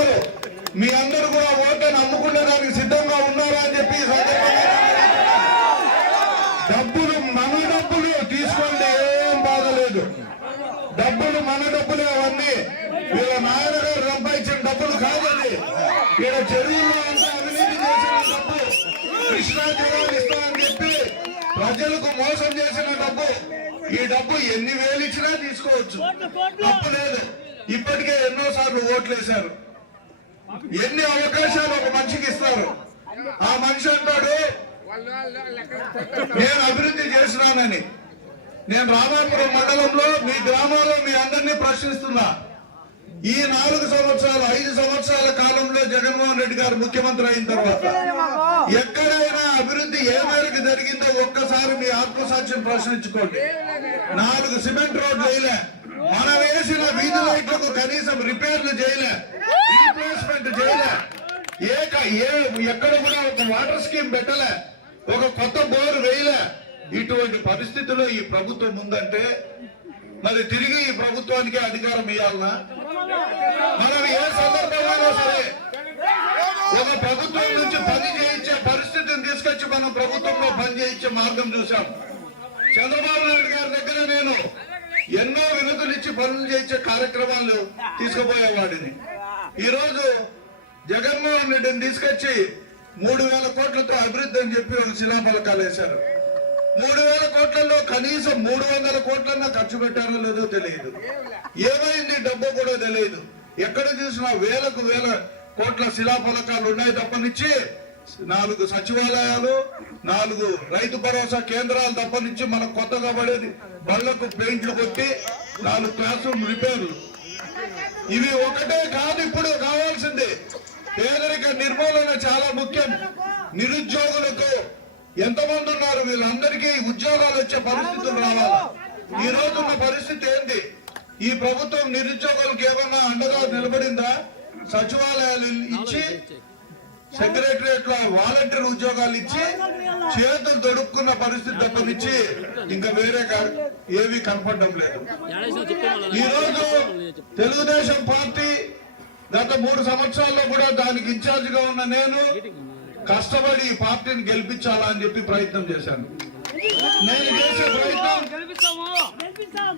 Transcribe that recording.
ఉన్నారు మీ అందరూ కూడా ఓట్లను నమ్ముకునే దానికి సిద్ధంగా ఉన్నారా అని చెప్పి డబ్బులు మన డబ్బులు తీసుకోండి ఏం బాధలేదు డబ్బులు మన డబ్బులు అవన్నీ వీళ్ళ నాయనగారు ఇచ్చిన డబ్బులు కాదండి వీళ్ళ చెరువుల్లో అంతా అవినీతి చేసిన డబ్బు కృష్ణా జలాలు చెప్పి ప్రజలకు మోసం చేసిన డబ్బు ఈ డబ్బు ఎన్ని వేలు ఇచ్చినా తీసుకోవచ్చు డబ్బు లేదు ఇప్పటికే ఎన్నో సార్లు ఓట్లు వేశారు ఎన్ని అవకాశాలు ఒక మనిషికి ఇస్తారు ఆ మనిషి అంటాడు నేను అభివృద్ధి చేసినానని నేను రామాపురం మండలంలో మీ గ్రామంలో మీ అందరినీ ప్రశ్నిస్తున్నా ఈ నాలుగు సంవత్సరాలు ఐదు సంవత్సరాల కాలంలో జగన్మోహన్ రెడ్డి గారు ముఖ్యమంత్రి అయిన తర్వాత ఎక్కడైనా అభివృద్ధి ఏ మేరకు జరిగిందో ఒక్కసారి మీ ఆత్మసాక్ష్యం ప్రశ్నించుకోండి నాలుగు సిమెంట్ రోడ్లు వేయలే మనం వేసిన వీధి లైట్లకు కనీసం రిపేర్లు చేయలే ఏ ఎక్కడ కూడా ఒక వాటర్ స్కీమ్ పెట్టలే ఒక కొత్త బోరు వేయలే ఇటువంటి పరిస్థితిలో ఈ ప్రభుత్వం ఉందంటే మరి తిరిగి ఈ ప్రభుత్వానికి అధికారం ఇవ్వాలనా మనం ఏ సందర్భంలో సరే ఒక ప్రభుత్వం నుంచి పని చేయించే పరిస్థితిని తీసుకొచ్చి మనం ప్రభుత్వంలో పని చేయించే మార్గం చూసాం చంద్రబాబు నాయుడు గారి దగ్గర నేను ఎన్నో వినతులు ఇచ్చి పనులు చేయించే కార్యక్రమాలు తీసుకుపోయేవాడిని ఈరోజు జగన్మోహన్ రెడ్డిని తీసుకొచ్చి మూడు వేల కోట్లతో అభివృద్ధి అని చెప్పి వాళ్ళు శిలాఫలకాలు వేశారు మూడు వేల కోట్లలో కనీసం మూడు వందల కోట్లన్నా ఖర్చు పెట్టారో లేదో తెలియదు ఏమైంది డబ్బు కూడా తెలియదు ఎక్కడ చూసినా వేలకు వేల కోట్ల శిలాఫలకాలు ఉన్నాయి తప్పనిచ్చి నాలుగు సచివాలయాలు నాలుగు రైతు భరోసా కేంద్రాలు తప్పనిచ్చి మనకు కొత్తగా పడేది బళ్లకు పెయింట్లు కొట్టి నాలుగు క్లాస్ రూమ్ రిపేర్లు ఇవి ఒకటే కాదు ఇప్పుడు కావాలి నిర్మూలన చాలా ముఖ్యం నిరుద్యోగులకు ఎంతమంది ఉన్నారు వీళ్ళందరికీ ఉద్యోగాలు వచ్చే పరిస్థితులు రావాలి ఈ రోజున్న పరిస్థితి ఏంటి ఈ ప్రభుత్వం నిరుద్యోగులకు ఏమన్నా అండగా నిలబడిందా సచివాలయాలు ఇచ్చి సెక్రటరియట్ లో వాలంటీర్ ఉద్యోగాలు ఇచ్చి చేతులు దొడుక్కున్న పరిస్థితి తప్పనిచ్చి ఇంకా వేరే ఏవి కనపడడం లేదు ఈ రోజు తెలుగుదేశం పార్టీ గత మూడు సంవత్సరాల్లో కూడా దానికి ఇన్ఛార్జిగా ఉన్న నేను కష్టపడి ఈ పార్టీని గెలిపించాలా అని చెప్పి ప్రయత్నం చేశాను నేను చేసే ప్రయత్నం